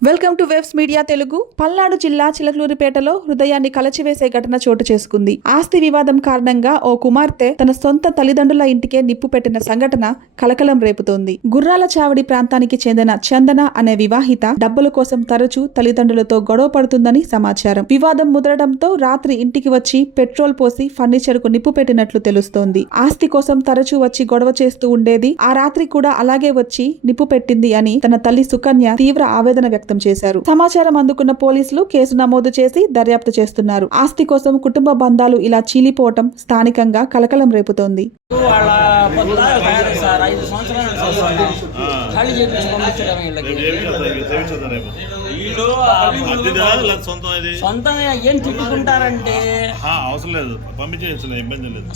Welcome to waves media Telugu. Palnadu జిల్లా చిలకలూరిపేటలో హృదయాన్ని కలచివేసే ఘటన చోటు చేసుకుంది. ఆస్తి వివాదం కారణంగా ఓ కుమార్తె తన సొంత తల్లిదండ్రుల ఇంటికే నిప్పు పెట్టిన సంఘటన కలకలం రేపుతోంది. గుర్రాల చావడి ప్రాంతానికి చెందిన చందన అనే వివాహిత డబ్బుల కోసం తరచూ తల్లిదండ్రులతో గొడవ పడుతుందని సమాచారం. వివాదం ముదరడంతో రాత్రి ఇంటికి వచ్చి పెట్రోల్ పోసి ఫర్నిచర్ కు నిప్పు పెట్టినట్లు తెలుస్తోంది. ఆస్తి కోసం తరచూ వచ్చి గొడవ చేస్తూ ఉండేది. ఆ రాత్రి కూడా అలాగే వచ్చి నిప్పు పెట్టింది అని తన తల్లి సుకన్య తీవ్ర ఆవేదన వ్యక్తం చేశారు. సమాచారం అందుకున్న పోలీసులు కేసు నమోదు చేసి దర్యాప్తు చేస్తున్నారు. ఆస్తి కోసం కుటుంబ బంధాలు ఇలా చీలిపోవటం స్థానికంగా కలకలం రేపుతోంది. ఏం తిట్టుకుంటారంటే అవసరం లేదు, పంపించేయచ్చు, ఇబ్బంది లేదు.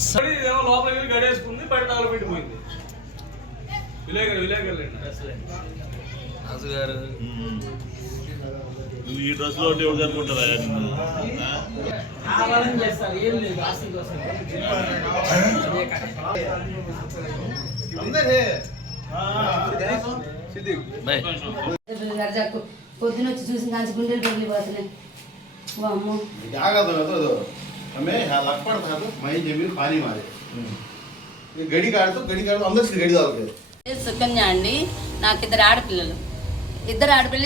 ఈ డ్రెస్ లో ఎవరు జరుపుకుంటారా? పొద్దున వచ్చి చూసి కాంచి గుండెలు పగిలిపోతున్నాయి. हमें लग पड़ता है तो मई जमीन पानी मारे गड़ी काट तो अंदर से गड़ी डाल సుకన్య అండి. నాకు ఇద్దరు ఆడపిల్లలు.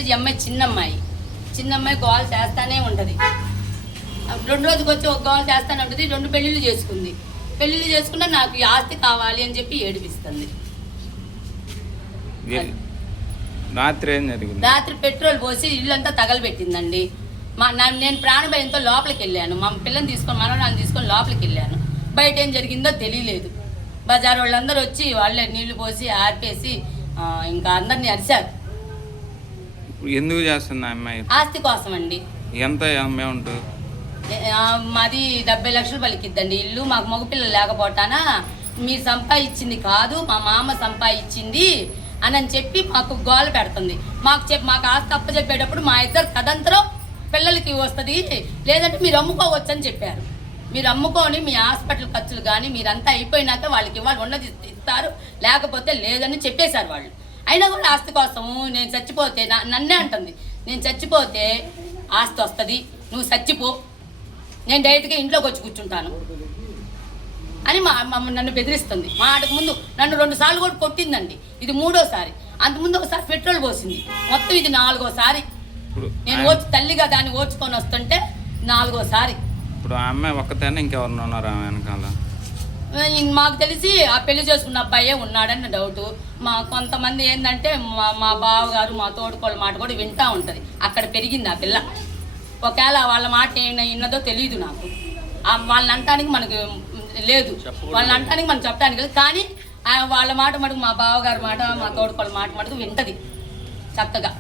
ఈ అమ్మాయి చిన్నమ్మాయి గోల్ చేస్తానే ఉంటుంది. 2 రోజుకి వచ్చి ఒక గోల్ చేస్తానే ఉంటుంది. 2 పెళ్ళిళ్ళు చేసుకున్నా నాకు ఈ ఆస్తి కావాలి అని చెప్పి ఏడిపిస్తుంది. రాత్రి పెట్రోల్ పోసి ఇల్లంతా తగలబెట్టిందండి. నేను ప్రాణభయంతో లోపలికి వెళ్ళాను. మా పిల్లని తీసుకొని మనవరాన్ని తీసుకొని లోపలికి వెళ్ళాను. బయట ఏం జరిగిందో తెలియలేదు. బజార్ వాళ్ళందరూ వచ్చి వాళ్ళే నీళ్లు పోసి ఆర్పేసి ఇంకా అందరినీ అరిశారు. ఎందుకు చేస్తుంది అమ్మాయి? ఆస్తి కోసం అండి. ఎంత అమౌంట్? మాది 70 లక్షలు పలికిద్దండి ఇల్లు. మాకు మగపిల్లలు లేకపోతానా మీరు సంపాదించింది కాదు, మా మామ సంపాదించింది అని చెప్పి మాకు గోల పెడుతుంది. మాకు ఆస్తి అప్పచెప్పేటప్పుడు మా ఇద్దరు తదంతరం పిల్లలకి వస్తుంది, లేదంటే మీరు అమ్ముకోవచ్చు అని చెప్పారు. మీరు అమ్ముకొని మీ హాస్పిటల్ ఖర్చులు కానీ మీరంతా అయిపోయినాక వాళ్ళకి ఇవ్వాలి, ఉన్నది ఇస్తారు, లేకపోతే లేదని చెప్పేశారు వాళ్ళు. అయినా కూడా ఆస్తి కోసము నేను చచ్చిపోతే నన్నే అంటుంది, నేను చచ్చిపోతే ఆస్తి వస్తుంది, నువ్వు చచ్చిపో, నేను డైరెక్ట్గా ఇంట్లోకి వచ్చి కూర్చుంటాను అని నన్ను బెదిరిస్తుంది. మా ఆటకు ముందు నన్ను 2 సార్లు కూడా కొట్టిందండి. ఇది 3వసారి. అంతకుముందు ఒకసారి పెట్రోల్ పోసింది. మొత్తం ఇది 4వసారి. నేను తల్లిగా దాన్ని ఓర్చుకొని వస్తుంటే 4వసారి. ఇప్పుడు ఆ అమ్మాయి ఒక్కతేనే ఇంకెవరిని ఉన్నారు వెనకాల? మాకు తెలిసి ఆ పెళ్లి చేసుకున్న అబ్బాయే ఉన్నాడని డౌట్. కొంతమంది ఏంటంటే మా బావగారు మా తోడుకోళ్ళ మాట కూడా వింటూ ఉంటుంది. అక్కడ పెరిగింది ఆ పిల్ల. ఒకవేళ వాళ్ళ మాట విన్నదో తెలియదు నాకు. వాళ్ళని అంటానికి మనకు లేదు, వాళ్ళని అంటానికి మనం చెప్పడానికి లేదు. కానీ వాళ్ళ మాట మటుకు మా బావగారు మాట మా తోడుకోళ్ళ మాట మటుకు వింటది చక్కగా.